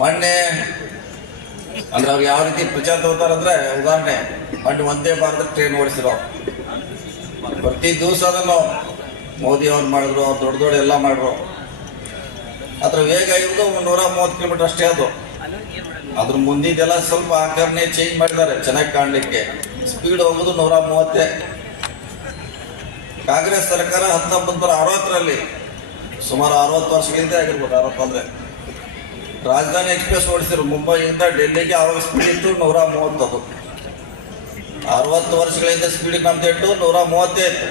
ಮೊನ್ನೆ ಅಂದ್ರೆ ಅವ್ರು ಯಾವ ರೀತಿ ಪ್ರಚಾರ ತಗೋತಾರಂದ್ರೆ, ಉದಾಹರಣೆ ಮೊನ್ನೆ ವಂದೇ ಭಾರತ ಟ್ರೈನ್ ಓಡಿಸಿರೋ ಪ್ರತಿ ದಿವಸ ಅದನ್ನು ಮೋದಿ ಅವ್ರು ಮಾಡಿದ್ರು, ಅವ್ರು ದೊಡ್ಡ ದೊಡ್ಡ ಎಲ್ಲ ಮಾಡಿದ್ರು. ಅದ್ರ ವೇಗ ಇರೋದು 130 ಕಿಲೋಮೀಟರ್ ಅಷ್ಟೇ. ಅದ್ರ ಮುಂದಿದ್ದೆಲ್ಲ ಸ್ವಲ್ಪ ಆಕರಣೆ ಚೇಂಜ್ ಮಾಡಿದ್ದಾರೆ ಚೆನ್ನಾಗಿ ಕಾಣಲಿಕ್ಕೆ. ಸ್ಪೀಡ್ ಹೋಗೋದು 130. ಕಾಂಗ್ರೆಸ್ ಸರ್ಕಾರ 1960ರಲ್ಲಿ ಸುಮಾರು 60 ವರ್ಷಗಳಿಂದ ಆಗಿರ್ಬೋದು, 60 ಅಂದ್ರೆ ರಾಜಧಾನಿ ಎಕ್ಸ್ಪ್ರೆಸ್ ಓಡಿಸಿದ್ರು ಮುಂಬೈಯಿಂದ ಡೆಲ್ಲಿಗೆ. ಆವಾಗ ಸ್ಪೀಡ್ ಇತ್ತು 130. ಅದು 60 ವರ್ಷಗಳಿಂದ ಸ್ಪೀಡ್ ನಮ್ದು ಇಟ್ಟು 130 ಇತ್ತು.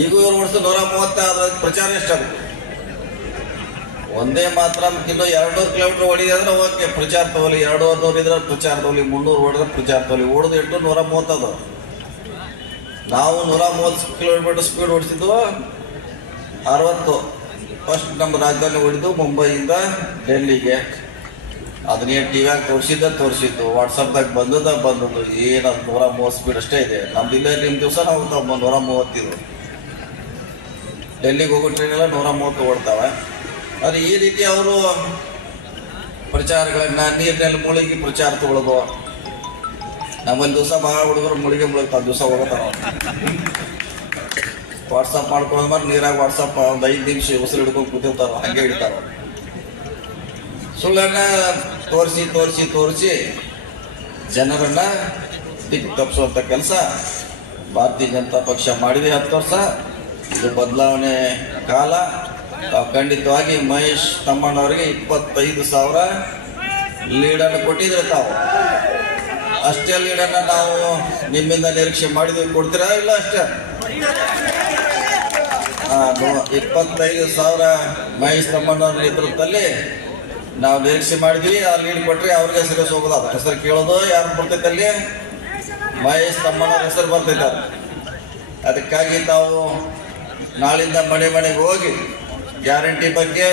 ಈಗೂ ಇವ್ರು ಓಡಿಸಿದ್ರು 130. ಅದ್ರ ಪ್ರಚಾರ ಎಷ್ಟದು? ಒಂದೇ ಮಾತ್ರ ಇನ್ನು 200 ಕಿಲೋಮೀಟರ್ ಓಡಿದೆ ಅಂದ್ರೆ ಓಕೆ, ಪ್ರಚಾರ ತಗೊಳ್ಳಿ. 200 ಇದ್ರೆ ಪ್ರಚಾರ ತಗೊಳ್ಳಿ, 300 ಓಡಿದ್ರೆ ಪ್ರಚಾರ ತಗೊಳ್ಳಿ. ಓಡೋದು ಇಟ್ಟು 130 ಅದು. ನಾವು 130 ಕಿಲೋಮೀಟರ್ ಸ್ಪೀಡ್ ಓಡಿಸಿದ್ದು 60. ಫಸ್ಟ್ ನಮ್ಮ ರಾಜಧಾನಿ ಓಡಿದ್ದು ಮುಂಬೈಯಿಂದ ಡೆಲ್ಲಿಗೆ. ಅದನ್ನೇನು ಟಿವಿಯಾಗ ತೋರಿಸಿದ್ದು, ವಾಟ್ಸಪ್ದಾಗ ಬಂದದ್ದು. ಏನದು 130 ಸ್ಪೀಡ್ ಅಷ್ಟೇ ಇದೆ. ನಮ್ದು ಇಲ್ಲೇ ನಿಮ್ಮ ದಿವಸ ನಾವು 130 ಡೆಲ್ಲಿಗೆ ಹೋಗೋ ಟ್ರೈನೆಲ್ಲ 130 ಓಡ್ತಾವೆ. ಅದು ಈ ರೀತಿ ಅವರು ಪ್ರಚಾರಗಳನ್ನ ನೀರಿನಲ್ಲಿ ಮುಳುಗಿ ಪ್ರಚಾರ ತಗೊಳ್ಳೋದು. ನಮ್ಮಲ್ಲಿ ದಿವಸ ಭಾಳ ಹುಡುಗರು ಮುಳುಗ್ತಾವೆ, ದಿವಸ ಹೋಗ್ತಾವ. ವಾಟ್ಸಪ್ ಮಾಡ್ಕೊಳ್ಳೋದು ಮಾಡಿ ನೀರಾಗ ವಾಟ್ಸಪ್ ಒಂದು 5 ನಿಮಿಷ ಉಸಿರು ಹಿಡ್ಕೊಂಡು ಕೂತಿರ್ತಾರ, ಹಂಗೆ ಹಿಡಿತಾರ. ಸುಳ್ಳನ್ನ ತೋರಿಸಿ ಜನರನ್ನ ದಿಕ್ಕು ತಪ್ಪಿಸುವಂಥ ಕೆಲಸ ಭಾರತೀಯ ಜನತಾ ಪಕ್ಷ ಮಾಡಿದೆ. 10 ವರ್ಷ ಇದು ಬದಲಾವಣೆ ಕಾಲ. ಖಂಡಿತವಾಗಿ ಮಹೇಶ್ ತಮ್ಮಣ್ಣವರಿಗೆ 25,000 ಲೀಡನ್ನು ಕೊಟ್ಟಿದ್ರೆ ತಾವು. ಅಷ್ಟೇ ಲೀಡನ್ನು ನಾವು ನಿಮ್ಮಿಂದ ನಿರೀಕ್ಷೆ ಮಾಡಿದ್ವಿ. ಕೊಡ್ತೀರಾ? ಇಲ್ಲ ಅಷ್ಟೇ. 25,000 ಮಹೇಶ್ ತಮ್ಮಣ್ಣವ್ರ ನೇತೃತ್ವದಲ್ಲಿ ನಾವು ನಿರೀಕ್ಷೆ ಮಾಡಿದ್ವಿ. ಆ ಲೀಡ್ ಕೊಟ್ಟರೆ ಅವ್ರಿಗೆ ಹೆಸರು ಹೋಗೋದು. ಹೆಸರು ಕೇಳೋದು ಯಾರು ಬರ್ತೈತೆ ಅಲ್ಲಿ? ಮಹೇಶ್ ತಮ್ಮಣ್ಣವ್ರ ಹೆಸರು ಬರ್ತೈತೆ. ಅದಕ್ಕಾಗಿ ತಾವು ನಾಳಿಂದ ಮನೆಗೆ ಹೋಗಿ ಗ್ಯಾರಂಟಿ ಬಗ್ಗೆ,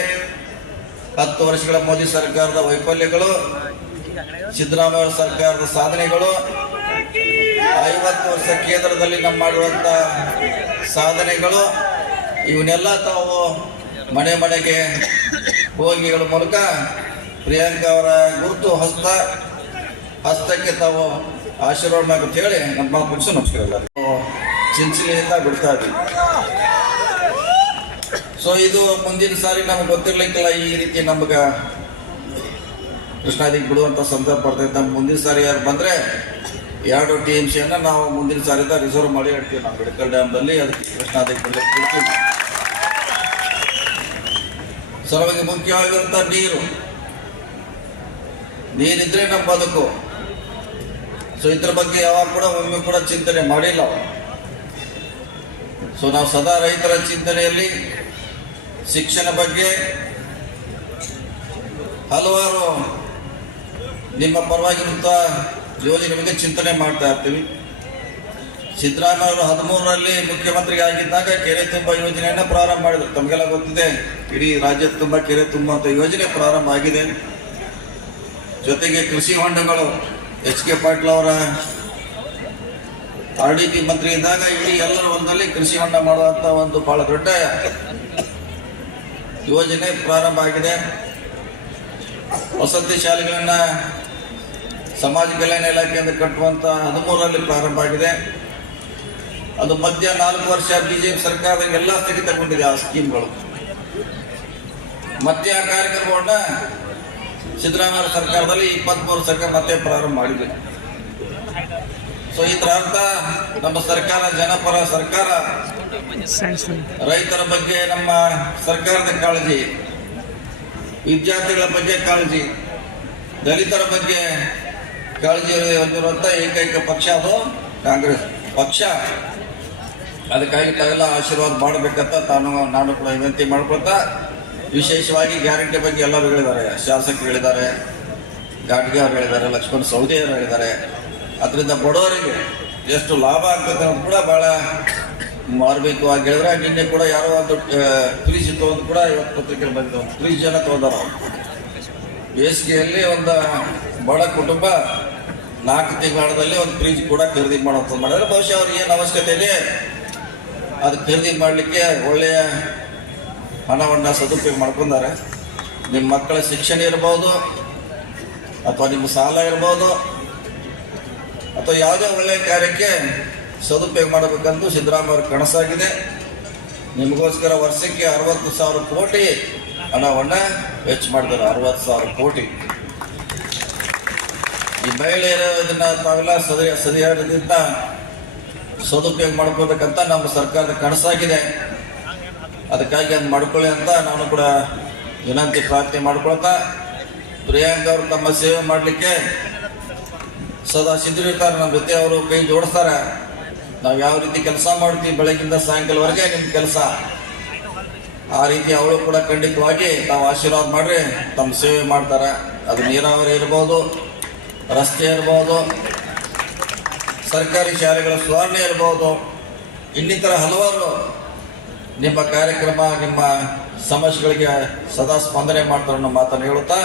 10 ವರ್ಷಗಳ ಮೋದಿ ಸರ್ಕಾರದ ವೈಫಲ್ಯಗಳು, ಸಿದ್ದರಾಮಯ್ಯ ಸರ್ಕಾರದ ಸಾಧನೆಗಳು, 50 ವರ್ಷ ಕೇಂದ್ರದಲ್ಲಿ ನಮ್ಮ ಮಾಡಿರುವಂಥ ಸಾಧನೆಗಳು, ಇವನ್ನೆಲ್ಲ ತಾವು ಮನೆಗೆ ಹೋಗಿ ಹೇಳೋ ಮೂಲಕ ಪ್ರಿಯಾಂಕಾ ಅವರ ಗುರುತು ಹಸ್ತಕ್ಕೆ ತಾವು ಆಶೀರ್ವಾದ ಅಂತ ಹೇಳಿ ನಮ್ಮ ಮುಗಿಸೋ ನಮಸ್ಕಾರ. ಚಿಂಚಲಿಯಿಂದ ಬಿಡ್ತಾ ಇದ್ದೀವಿ. ಸೊ ಇದು ಮುಂದಿನ ಸಾರಿ ನಮ್ಗೆ ಗೊತ್ತಿರ್ಲಿಕ್ಕಿಲ್ಲ, ಈ ರೀತಿ ನಮ್ಗೆ ಕೃಷ್ಣಾದಿಗೆ ಬಿಡುವಂಥ ಸಂದರ್ಭ ಬರ್ತೈತೆ. ನಮ್ಮ ಮುಂದಿನ ಸಾರಿ ಯಾರು ಬಂದರೆ 2 TMCಯನ್ನು ನಾವು ಮುಂದಿನ ಸಾರಿದ ರಿಸರ್ವ್ ಮಾಡಿ ಇಡ್ತೀವಿ ನಾವು ಬೆಳಕಲ್ ಡ್ಯಾಮ್ದಲ್ಲಿ. ಅದಕ್ಕೆ ಕೃಷ್ಣಾದಿಗೆ ಬಿಡ್ತೀವಿ. ಸರ್ವಾಗಿ ಮುಖ್ಯವಾಗಿರುವಂಥ ನೀರಿದ್ರೆ ನಮ್ಮ ಬದುಕು. ಸೊ ಇದ್ರ ಬಗ್ಗೆ ಯಾವಾಗ ಕೂಡ ಒಮ್ಮೆ ಕೂಡ ಚಿಂತನೆ ಮಾಡಿಲ್ಲ. ಸೊ ನಾವು ಸದಾ ರೈತರ ಚಿಂತನೆಯಲ್ಲಿ ಶಿಕ್ಷಣ ಬಗ್ಗೆ ಹಲವಾರು ನಿಮ್ಮ ಪರವಾಗಿರುವಂಥ ಯೋಜನೆ ಬಗ್ಗೆ ಚಿಂತನೆ ಮಾಡ್ತಾ ಇರ್ತೀವಿ. ಸಿದ್ದರಾಮಯ್ಯ ಅವರು 13ರಲ್ಲಿ ಮುಖ್ಯಮಂತ್ರಿ ಆಗಿದ್ದಾಗ ಕೆರೆ ತುಂಬ ಯೋಜನೆಯನ್ನು ಪ್ರಾರಂಭ ಮಾಡಿದರು. ತಮಗೆಲ್ಲ ಗೊತ್ತಿದೆ, ಇಡೀ ರಾಜ್ಯದ ತುಂಬ ಕೆರೆ ತುಂಬುವಂಥ ಯೋಜನೆ ಪ್ರಾರಂಭ ಆಗಿದೆ. ಜೊತೆಗೆ ಕೃಷಿ ಹೊಂಡಗಳು HK ಪಾಟೀಲ್ ಅವರ RDP ಮಂತ್ರಿ ಇದ್ದಾಗ ಇಡೀ ಎಲ್ಲರ ಒಂದಲ್ಲಿ ಕೃಷಿ ಹೊಂಡ ಮಾಡುವಂಥ ಒಂದು ಬಹಳ ದೊಡ್ಡ ಯೋಜನೆ ಪ್ರಾರಂಭ ಆಗಿದೆ. ವಸತಿ ಶಾಲೆಗಳನ್ನ ಸಮಾಜ ಕಲ್ಯಾಣ ಇಲಾಖೆಯಿಂದ ಕಟ್ಟುವಂಥ 13ರಲ್ಲಿ ಪ್ರಾರಂಭ ಆಗಿದೆ. ಅದು ಮಧ್ಯ 4 ವರ್ಷ BJP ಸರ್ಕಾರದಾಗ ಎಲ್ಲ ಸ್ಥಗಿತಗೊಂಡಿದೆ ಆ ಸ್ಕೀಮ್ಗಳು. ಮತ್ತೆ ಆ ಕಾರ್ಯಕ್ರಮವನ್ನ ಸಿದ್ದರಾಮಯ್ಯ ಸರ್ಕಾರದಲ್ಲಿ 23 ಸರ್ಕಾರ ಮತ್ತೆ ಪ್ರಾರಂಭ ಮಾಡಿದೆ. ಸೊ ಇದರ ಅರ್ಥ ನಮ್ಮ ಸರ್ಕಾರ ಜನಪರ ಸರ್ಕಾರ, ರೈತರ ಬಗ್ಗೆ ನಮ್ಮ ಸರ್ಕಾರದ ಕಾಳಜಿ, ವಿದ್ಯಾರ್ಥಿಗಳ ಬಗ್ಗೆ ಕಾಳಜಿ, ದಲಿತರ ಬಗ್ಗೆ ಕಾಳಜಿ ಹೊಂದಿರುವಂಥ ಏಕೈಕ ಪಕ್ಷ ಅದು ಕಾಂಗ್ರೆಸ್ ಪಕ್ಷ. ಅದಕ್ಕಾಗಿ ತಾವೆಲ್ಲ ಆಶೀರ್ವಾದ ಮಾಡಬೇಕಂತ ನಾನು ಕೂಡ ವಿನಂತಿ ಮಾಡ್ಕೊಳ್ತಾ, ವಿಶೇಷವಾಗಿ ಗ್ಯಾರಂಟಿ ಬಗ್ಗೆ ಎಲ್ಲರೂ ಹೇಳಿದ್ದಾರೆ. ಶಾಸಕರು ಹೇಳಿದ್ದಾರೆ, ಘಾಟ್ಗೆ ಅವರು ಹೇಳಿದ್ದಾರೆ, ಲಕ್ಷ್ಮಣ ಸವದಿ ಅವರು ಹೇಳಿದ್ದಾರೆ. ಅದರಿಂದ ಬಡವರಿಗೆ ಎಷ್ಟು ಲಾಭ ಆಗ್ತದೆ ಅಂತ ಕೂಡ ಭಾಳ ಮಾಡಬೇಕು ಅಂತ ಹೇಳಿದ್ರೆ, ನಿನ್ನೆ ಕೂಡ ಯಾರೋ ಒಂದು ಫ್ರಿಜ್ ತೊಗೊಂಡು ಕೂಡ ಇವತ್ತು ಪತ್ರಿಕೆ ಬಂದಿದ್ದು, ಫ್ರಿಜ್ ಜನ ತೊಗೊಂಡಾರ. ಬೇಸಿಗೆಯಲ್ಲಿ ಒಂದು ಬಡ ಕುಟುಂಬ 4 ತಿಂಗಳಲ್ಲಿ ಒಂದು ಫ್ರಿಜ್ ಕೂಡ ಖರೀದಿ ಮಾಡೋದು ಮಾಡಿದ್ರೆ, ಬಹುಶಃ ಅವ್ರಿಗೆ ಏನು ಅವಶ್ಯಕತೆ ಇದೆ ಅದು ಖರೀದಿ ಮಾಡಲಿಕ್ಕೆ ಒಳ್ಳೆಯ ಹಣವನ್ನು ಸದುಪಯೋಗ ಮಾಡ್ಕೊಂಡಾರೆ. ನಿಮ್ಮ ಮಕ್ಕಳ ಶಿಕ್ಷಣ ಇರ್ಬೋದು, ಅಥವಾ ನಿಮ್ಮ ಸಾಲ ಇರ್ಬೋದು, ಅಥವಾ ಯಾವುದೇ ಒಳ್ಳೆಯ ಕಾರ್ಯಕ್ಕೆ ಸದುಪಯೋಗ ಮಾಡಬೇಕಂದು ಸಿದ್ದರಾಮಯ್ಯ ಅವ್ರ ಕನಸಾಗಿದೆ. ನಿಮಗೋಸ್ಕರ ವರ್ಷಕ್ಕೆ 60,000 ಕೋಟಿ ಹಣವನ್ನು ವೆಚ್ಚ ಮಾಡಿದ್ದಾರೆ. 60,000 ಕೋಟಿ. ಈ ಮಹಿಳೆಯರು ಇದನ್ನ ತಾವೆಲ್ಲ ಸರಿಯಾದ ಸದುಪಯೋಗ ಮಾಡ್ಕೋಬೇಕಂತ ನಮ್ಮ ಸರ್ಕಾರದ ಕನಸಾಗಿದೆ. ಅದಕ್ಕಾಗಿ ಅದು ಮಾಡ್ಕೊಳ್ಳಿ ಅಂತ ನಾನು ಕೂಡ ವಿನಂತಿ ಪ್ರಾರ್ಥನೆ ಮಾಡ್ಕೊಳ್ತಾ, ಪ್ರಿಯಾಂಕ ಅವರು ತಮ್ಮ ಸೇವೆ ಮಾಡಲಿಕ್ಕೆ ಸದಾ ಸಿದ್ಧರಿರ್ತಾರೆ. ನಮ್ಮ ಜೊತೆ ಅವರು ಕೈ ಜೋಡಿಸ್ತಾರೆ. ನಾವು ಯಾವ ರೀತಿ ಕೆಲಸ ಮಾಡ್ತೀವಿ ಬೆಳಗಿಂದ ಸಾಯಂಕಾಲವರೆಗೆ ನಿಮ್ಮ ಕೆಲಸ, ಆ ರೀತಿ ಅವಳು ಕೂಡ ಖಂಡಿತವಾಗಿ ನಾವು ಆಶೀರ್ವಾದ ಮಾಡ್ರಿ ತಮ್ಮ ಸೇವೆ ಮಾಡ್ತಾರೆ. ಅದು ನೀರಾವರಿ ಇರ್ಬೋದು, ರಸ್ತೆ ಇರ್ಬೋದು, ಸರ್ಕಾರಿ ಶಾಲೆಗಳ ಸುಧಾರಣೆ ಇರ್ಬೋದು, ಇನ್ನಿತರ ಹಲವಾರು ನಿಮ್ಮ ಕಾರ್ಯಕ್ರಮ, ನಿಮ್ಮ ಸಮಸ್ಯೆಗಳಿಗೆ ಸದಾ ಸ್ಪಂದನೆ ಮಾಡ್ತಾರೆ ಅನ್ನೋ ಮಾತನ್ನು ಹೇಳುತ್ತಾ,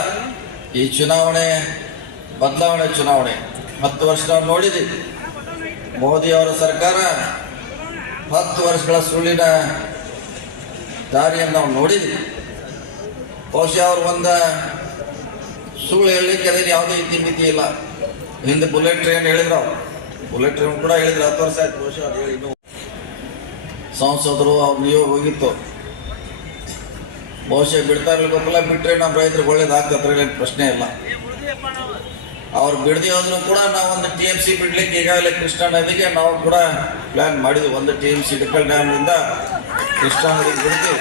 ಈ ಚುನಾವಣೆ ಬದಲಾವಣೆ ಚುನಾವಣೆ 10 ವರ್ಷ ನಾವು ನೋಡಿದ್ದೀವಿ. ಮೋದಿ ಅವರ ಸರ್ಕಾರ 10 ವರ್ಷಗಳ ಸುಳ್ಳಿನ ದಾರಿಯನ್ನು ನಾವು ನೋಡಿದ್ವಿ. ಬಹುಶಃ ಅವರು ಒಂದು ಸುಳ್ಳು ಹೇಳಲಿಕ್ಕೆ ಅದೇನು ಯಾವುದೇ ಇತಿಮಿತಿ ಇಲ್ಲ. ಹಿಂದೆ ಬುಲೆಟ್ ಟ್ರೈನ್ ಹೇಳಿದ್ರು, ಅವರು ಬುಲೆಟ್ ಟ್ರೈನ್ ಕೂಡ ಹೇಳಿದ್ರು. 10 ವರ್ಷ ಆಯ್ತು ಬಹುಶಃ ಅದು ಹೇಳಿ. ಇನ್ನೂ ಸಂಸದರು ಅವ್ರು ನಿಯೋಗ ಹೋಗಿತ್ತು. ಬಹುಶಃ ಬಿಡ್ತಾ ಇರಲಿಲ್ಲ, ಬಿಟ್ಟರೆ ನಮ್ಮ ರೈತರಿಗೆ ಒಳ್ಳೇದಾಗ್ತದ್ರಲ್ಲಿ ಪ್ರಶ್ನೆ ಇಲ್ಲ. ಅವ್ರು ಬಿಡದೆ ಹೋದ್ರು ಕೂಡ ನಾವು ಒಂದು TMC ಬಿಡ್ಲಿಕ್ಕೆ ಈಗಾಗಲೇ ಕೃಷ್ಣಾ ನದಿಗೆ ನಾವು ಕೂಡ ಪ್ಲಾನ್ ಮಾಡಿದ್ವಿ. ಒಂದು TMC ಇಡಕಲ್ ಡ್ಯಾಮ್ನಿಂದ ಕೃಷ್ಣಾ ನದಿಗೆ ಬಿಡ್ತೀವಿ.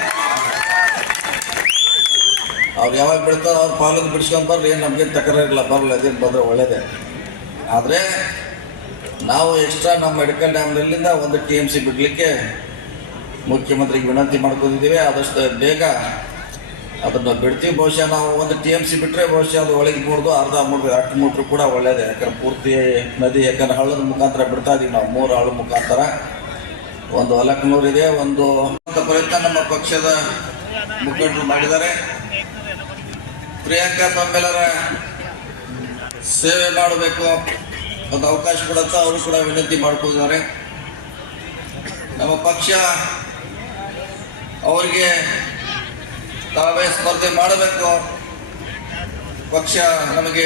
ಅವ್ರು ಯಾವಾಗ ಬಿಡ್ತಾರೋ ಅವ್ರು ಪಾಲನ್ನು ಬಿಡಿಸ್ಕೊಂಡು ಬರ್ರಿ, ಏನು ನಮಗೇನು ತಕರಾರಿಲ್ಲ, ಬರಲ್ಲ, ಅದೇನು ಬಂದರೆ ಒಳ್ಳೇದೇ. ಆದರೆ ನಾವು ಎಕ್ಸ್ಟ್ರಾ ನಮ್ಮ ಇಡಕಲ್ ಡ್ಯಾಮ್ನಲ್ಲಿಂದ ಒಂದು TMC ಬಿಡಲಿಕ್ಕೆ ಮುಖ್ಯಮಂತ್ರಿಗೆ ವಿನಂತಿ ಮಾಡ್ಕೊಂಡಿದ್ದೀವಿ. ಆದಷ್ಟು ಬೇಗ ಅದನ್ನು ಬಿಡ್ತೀವಿ. ಬಹುಶಃ ನಾವು ಒಂದು TMC ಬಿಟ್ಟರೆ ಬಹುಶಃ ಅದು ಒಳಗೆ ಮೂಡ್ದು ಅರ್ಧ ಮೂಡ್ದು 8 ಮೀಟ್ರ್ ಕೂಡ ಒಳ್ಳೇದೇ. ಯಾಕಂದ್ರೆ ಪೂರ್ತಿ ನದಿ, ಯಾಕಂದ್ರೆ ಹಳ್ಳದ ಮುಖಾಂತರ ಬಿಡ್ತಾ ಇದೀವಿ ನಾವು. 3 ಹಳ್ಳ ಮುಖಾಂತರ, ಒಂದು ಅಲಕ್ನೂರು ಇದೆ, ಒಂದು ಪ್ರಯತ್ನ ನಮ್ಮ ಪಕ್ಷದ ಮುಖಂಡರು ಮಾಡಿದ್ದಾರೆ. ಪ್ರಿಯಾಂಕಾ ತಮ್ಮೆಲ್ಲರ ಸೇವೆ ಮಾಡಬೇಕು, ಒಂದು ಅವಕಾಶ ಕೊಡುತ್ತಾ ಅವರು ಕೂಡ ವಿನಂತಿ ಮಾಡ್ಕೊಂಡಿದ್ದಾರೆ. ನಮ್ಮ ಪಕ್ಷ ಅವರಿಗೆ ತಾವೇ ಸ್ಪರ್ಧೆ ಮಾಡಬೇಕು, ಪಕ್ಷ ನಮಗೆ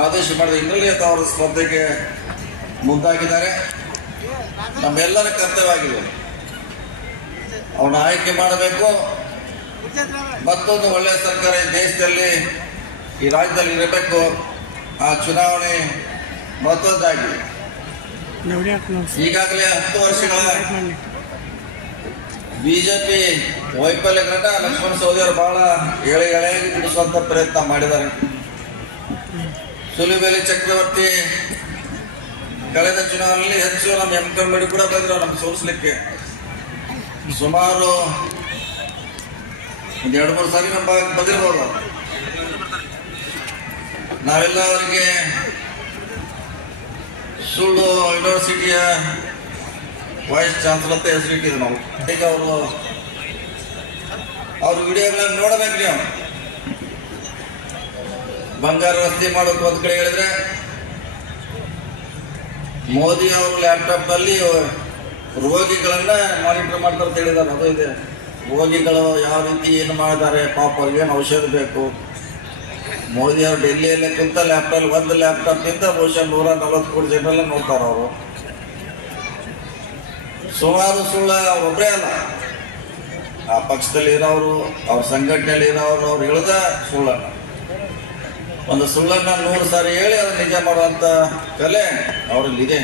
ಆದೇಶ ಮಾಡಿದ ಹಿನ್ನೆಲೆ ಅವರ ಸ್ಪರ್ಧೆಗೆ ಮುಂದಾಗಿದ್ದಾರೆ. ನಮ್ಮೆಲ್ಲರ ಕರ್ತವ್ಯವಾಗಿದೆ ಅವ್ರನ್ನ ಆಯ್ಕೆ ಮಾಡಬೇಕು. ಮತ್ತೊಂದು ಒಳ್ಳೆಯ ಸರ್ಕಾರ ಈ ದೇಶದಲ್ಲಿ, ಈ ರಾಜ್ಯದಲ್ಲಿ ಇರಬೇಕು. ಆ ಚುನಾವಣೆ ಮಹತ್ವದ್ದಾಗಿದೆ. ಈಗಾಗಲೇ 10 ವರ್ಷಗಳ ಬಿಜೆಪಿ ವೈಫಲ್ಯಗಳನ್ನ ಲಕ್ಷ್ಮಣ ಸವದಿ ಅವರು ಬಹಳ ಎಳೆಯಾಗಿ ಬಿಡಿಸುವಂತ ಪ್ರಯತ್ನ ಮಾಡಿದ್ದಾರೆ. ಸುಲಿಬೇಲಿ ಚಕ್ರವರ್ತಿ ಕಳೆದ ಚುನಾವಣೆಯಲ್ಲಿ ಹೆಚ್ಚು ನಮ್ಮ MKMD ಕೂಡ ಬಂದ್ರು ನಮ್ಗೆ ಸೋಲಿಸ್ಲಿಕ್ಕೆ. ಸುಮಾರು 2-3 ಸಾರಿ ನಮ್ಮ ಬಂದಿರ್ಬೋದು. ನಾವೆಲ್ಲ ಅವರಿಗೆ ಸುಳ್ಳು ಯೂನಿವರ್ಸಿಟಿಯ ವೈಸ್ ಚಾನ್ಸಲರ್ ಅಂತ ಹೆಸರಿಟ್ಟಿದ್ವಿ ನಾವು. ಈಗ ಅವ್ರ ವಿಡಿಯೋಗಳನ್ನ ನೋಡಬೇಕು ನೀವು. ಬಂಗಾರ ರಸ್ತೆ ಮಾಡೋಕೆ ಒಂದ್ ಕಡೆ ಹೇಳಿದ್ರೆ, ಮೋದಿ ಅವರು ಲ್ಯಾಪ್ಟಾಪ್ನಲ್ಲಿ ರೋಗಿಗಳನ್ನ ಮಾನಿಟರ್ ಮಾಡ್ತಾರೆ ಅಂತ ಹೇಳಿದ್ದಾರೆ. ಅದು ಇದೆ, ರೋಗಿಗಳು ಯಾವ ರೀತಿ ಏನು ಮಾಡಿದ್ದಾರೆ, ಪಾಪ ಏನು ಔಷಧ ಬೇಕು. ಮೋದಿ ಅವರು ಡೆಲ್ಲಿಯಲ್ಲೇ ಕುಂತ ಒಂದು ಲ್ಯಾಪ್ಟಾಪ್ನಿಂದ ಬಹುಶಃ 140 ಕೋಟಿ ಜನರೆಲ್ಲ ನೋಡ್ತಾರೆ. ಅವರು ಸುಮಾರು ಸುಳ್ಳು ಒಬ್ಬರೇ ಅಲ್ಲ, ಆ ಪಕ್ಷದಲ್ಲಿ ಇರೋರು, ಅವ್ರ ಸಂಘಟನೆಯಲ್ಲಿ ಇರೋರು, ಅವ್ರು ಹೇಳಿದ ಸುಳ್ಳನ್ನು, ಒಂದು ಸುಳ್ಳನ್ನು 100 ಸಾರಿ ಹೇಳಿ ಅದನ್ನು ನಿಜ ಮಾಡುವಂಥ ಕಲೆ ಅವರಲ್ಲಿ ಇದೆ.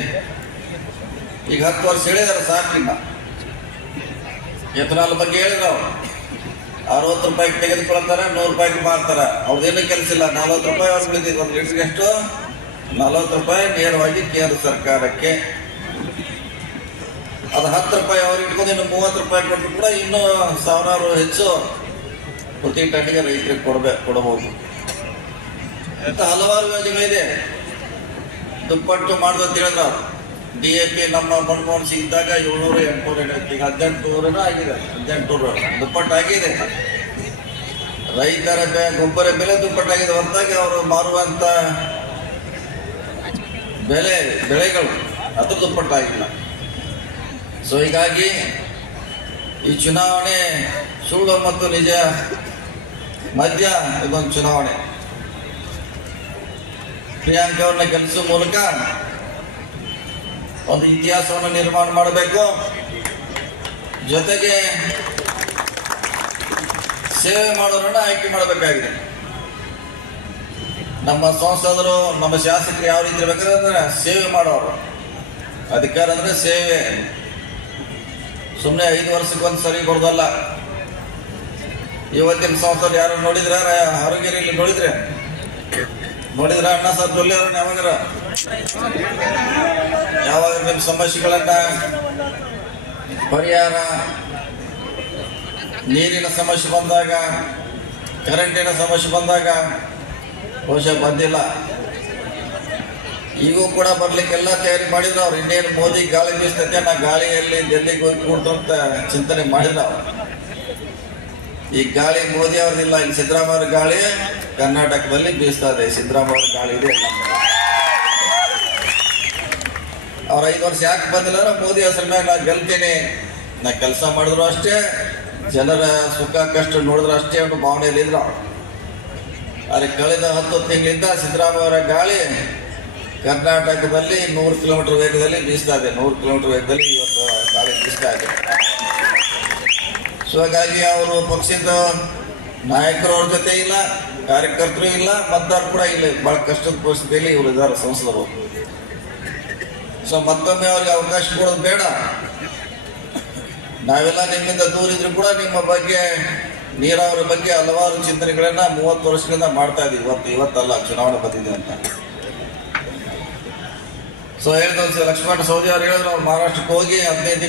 ಈಗ 10 ವರ್ಷ ಹೇಳಿದಾರೆ ಸಾಕಿಲ್ಲ. ಎಥನಾಲ್ ಬಗ್ಗೆ ಹೇಳಿದ್ರು ಅವರು 60 ರೂಪಾಯಿಗೆ ತೆಗೆದುಕೊಳ್ತಾರೆ, 100 ರೂಪಾಯಿಗೆ ಮಾರ್ತಾರೆ. ಅವ್ರದ್ದೇನು ಕೆಲಸ ಇಲ್ಲ. 40 ರೂಪಾಯಿ ಅವ್ರು ಉಳಿದಿದ್ದು, 1 ಲೀಟ್ರಿಗೆ ಎಷ್ಟು 40 ರೂಪಾಯಿ ನೇರವಾಗಿ ಕೇಂದ್ರ ಸರ್ಕಾರಕ್ಕೆ. ಅದು 10 ರೂಪಾಯಿ ಅವ್ರಿಗೆ ಇಟ್ಕೊಂಡು ಇನ್ನು 30 ರೂಪಾಯಿ ಕೊಟ್ಟರು ಕೂಡ ಇನ್ನೂ 1000 ಹೆಚ್ಚು ಪ್ರತಿ ಟನ್ನಿಗೆ ರೈತರಿಗೆ ಕೊಡಬಹುದು. ಅಂತ ಹಲವಾರು ಯೋಜನೆಗಳಿದೆ. ದುಪ್ಪಟ್ಟು ಮಾಡೋದು ಅಂತ ಹೇಳಿದ್ರು. DAP ನಮ್ಮ ಮನಮೋಹನ್ ಸಿಂಗ್ ಇದ್ದಾಗ 700-800 ಈಗ 1800 ಆಗಿದೆ. 1800 ದುಪ್ಪಟ್ಟು ಆಗಿದೆ. ರೈತರ ಗೊಬ್ಬರ ಬೆಲೆ ದುಪ್ಪಟ್ಟಾಗಿದೆ ಹೊರತಾಗಿ ಅವರು ಮಾರುವಂತ ಬೆಳೆಗಳು ಅದು ದುಪ್ಪಟ್ಟಾಗಿಲ್ಲ. ಸೊ ಹೀಗಾಗಿ ಈ ಚುನಾವಣೆ ಸುಳ್ಳು ಮತ್ತು ನಿಜ ಮಧ್ಯ ಇದೊಂದು ಚುನಾವಣೆ. ಪ್ರಿಯಾಂಕಾ ಅವ್ರನ್ನ ಗೆಲ್ಲಿಸುವ ಮೂಲಕ ಒಂದು ಇತಿಹಾಸವನ್ನು ನಿರ್ಮಾಣ ಮಾಡಬೇಕು. ಜೊತೆಗೆ ಸೇವೆ ಮಾಡೋರನ್ನ ಆಯ್ಕೆ ಮಾಡಬೇಕಾಗಿದೆ. ನಮ್ಮ ಸಂಸದರು, ನಮ್ಮ ಶಾಸಕರು ಯಾವ ರೀತಿ ಇರ್ಬೇಕಂದ್ರೆ ಸೇವೆ ಮಾಡೋರು. ಅಧಿಕಾರ ಅಂದ್ರೆ ಸೇವೆ, ಸುಮ್ಮನೆ 5 ವರ್ಷಕ್ಕೊಂದು ಸರಿ ಕೊಡೋದಲ್ಲ. ಇವತ್ತಿನ ಸಂಸದರು ಯಾರು ನೋಡಿದ್ರ? ಆರೋಗ್ಯದಲ್ಲಿ ನೋಡಿದ್ರೆ ಅಣ್ಣ ಸರ್ ಜೊಲ್ಲೆ ಅವ್ರನ್ನ ಯಾವಾಗ ನಿಮ್ಮ ಸಮಸ್ಯೆಗಳನ್ನ ಪರಿಹಾರ, ನೀರಿನ ಸಮಸ್ಯೆ ಬಂದಾಗ, ಕರೆಂಟಿನ ಸಮಸ್ಯೆ ಬಂದಾಗ ಬಹುಶಃ ಬಂದಿಲ್ಲ. ಈಗೂ ಕೂಡ ಬರ್ಲಿಕ್ಕೆಲ್ಲ ತಯಾರಿ ಮಾಡಿದ್ರು ಅವ್ರು. ಇನ್ನೇನು ಮೋದಿ ಗಾಳಿ ಬೀಸ್ತೈತೆ, ನಾ ಗಾಳಿಯಲ್ಲಿ ಡೆಲ್ಲಿಗೆ ಹೋಗಿ ಕೂಡ್ತು ಅಂತ ಚಿಂತನೆ ಮಾಡಿಲ್ಲ ಅವ್ರು. ಈ ಗಾಳಿ ಮೋದಿ ಅವ್ರದಿಲ್ಲ, ಇಲ್ಲಿ ಸಿದ್ದರಾಮಯ್ಯ ಗಾಳಿ ಕರ್ನಾಟಕದಲ್ಲಿ ಬೀಸ್ತಾ ಇದೆ. ಸಿದ್ದರಾಮಯ್ಯ ಗಾಳಿ ಇದೆ. ಅವ್ರ 5 ವರ್ಷ ಯಾಕೆ ಬಂದಿಲ್ಲ ಅಂದ್ರೆ ಮೋದಿ ಹೆಸರ ಮೇಲೆ ನಾ ಗೆಲ್ತೀನಿ, ನಾ ಕೆಲಸ ಮಾಡಿದ್ರು ಅಷ್ಟೇ, ಜನರ ಸುಖ ಕಷ್ಟ ನೋಡಿದ್ರು ಅಷ್ಟೇ ಅನ್ನೋ ಭಾವನೆಯಲ್ಲಿ ಇದ್ರು. ಆದರೆ ಕಳೆದ 10 ತಿಂಗಳಿಂದ ಸಿದ್ದರಾಮಯ್ಯ ಗಾಳಿ ಕರ್ನಾಟಕದಲ್ಲಿ 100 ಕಿಲೋಮೀಟರ್ ವೇಗದಲ್ಲಿ ಬೀಸ್ತಾ ಇದೆ. 100 ಕಿಲೋಮೀಟರ್ ವೇಗದಲ್ಲಿ ಇವತ್ತು ಗಾಳಿ ಬೀಸ್ತಾ ಇದೆ. ಸೊ ಹಾಗಾಗಿ ಅವರು ಪಕ್ಷದ ನಾಯಕರು ಅವ್ರ ಜೊತೆ ಇಲ್ಲ, ಕಾರ್ಯಕರ್ತರು ಇಲ್ಲ, ಮತದಾರರು ಕೂಡ ಇಲ್ಲ. ಬಹಳ ಕಷ್ಟದ ಪರಿಸ್ಥಿತಿಯಲ್ಲಿ ಇವರು ಇದ್ದಾರೆ ಸಂಸದರು. ಸೊ ಮತ್ತೊಮ್ಮೆ ಅವ್ರಿಗೆ ಅವಕಾಶ ಕೊಡೋದು ಬೇಡ. ನಾವೆಲ್ಲ ನಿಮ್ಮಿಂದ ದೂರ ಇದ್ರು ಕೂಡ ನಿಮ್ಮ ಬಗ್ಗೆ, ನೀರಾವರಿ ಬಗ್ಗೆ ಹಲವಾರು ಚಿಂತನೆಗಳನ್ನ 30 ವರ್ಷಗಳಿಂದ ಮಾಡ್ತಾ ಇದೀವಿ. ಇವತ್ತಲ್ಲ ಚುನಾವಣೆ ಬಂದಿದೆ ಅಂತ. ಸೊ ಹೇಳಿದ್ರು ಲಕ್ಷ್ಮಣ ಸವದಿ ಅವ್ರು ಹೇಳಿದ್ರು, ಅವ್ರು ಮಹಾರಾಷ್ಟ್ರಕ್ಕೆ ಹೋಗಿ 15